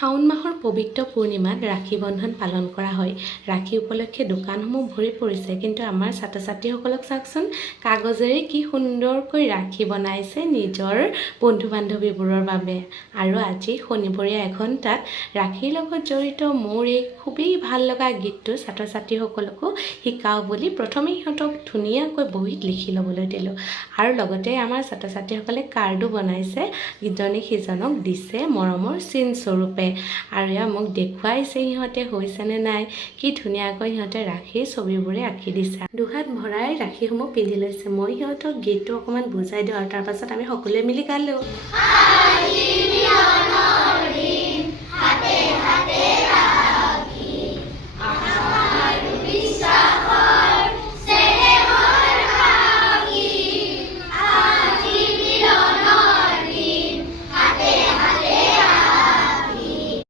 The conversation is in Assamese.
শাওণ মাহৰ পবিত্ৰ পূৰ্ণিমাত ৰাখী বন্ধন পালন কৰা হয়। ৰাখী উপলক্ষে দোকানসমূহ ভৰি পৰিছে, কিন্তু আমাৰ ছাত্ৰ ছাত্ৰীসকলক চাওকচোন, কাগজেৰে কি সুন্দৰকৈ ৰাখী বনাইছে নিজৰ বন্ধু বান্ধৱীবোৰৰ বাবে। আৰু আজি শনিবৰীয়া এঘণ্টাত ৰাখীৰ লগত জড়িত মোৰ এই খুবেই ভাল লগা গীতটো ছাত্ৰ ছাত্ৰীসকলকো শিকাওঁ বুলি প্ৰথমে সিহঁতক ধুনীয়াকৈ বহীত লিখি ল'বলৈ দিলোঁ। আৰু লগতে আমাৰ ছাত্ৰ ছাত্ৰীসকলে কাৰ্ডো বনাইছে, ইজনে সিজনক দিছে মৰমৰ চিন স্বৰূপে। আৰু এয়া মোক দেখুৱাইছে সিহঁতে হৈছেনে নাই, কি ধুনীয়াকৈ সিহঁতে ৰাখীৰ ছবিবোৰে আঁকি দিছে। দুহাত ভৰাই ৰাখীসমূহ পিন্ধি লৈছে। মই সিহঁতক গীতটো অকণমান বুজাই দিওঁ আৰু তাৰ পাছত আমি সকলোৱে মিলি গালোঁ।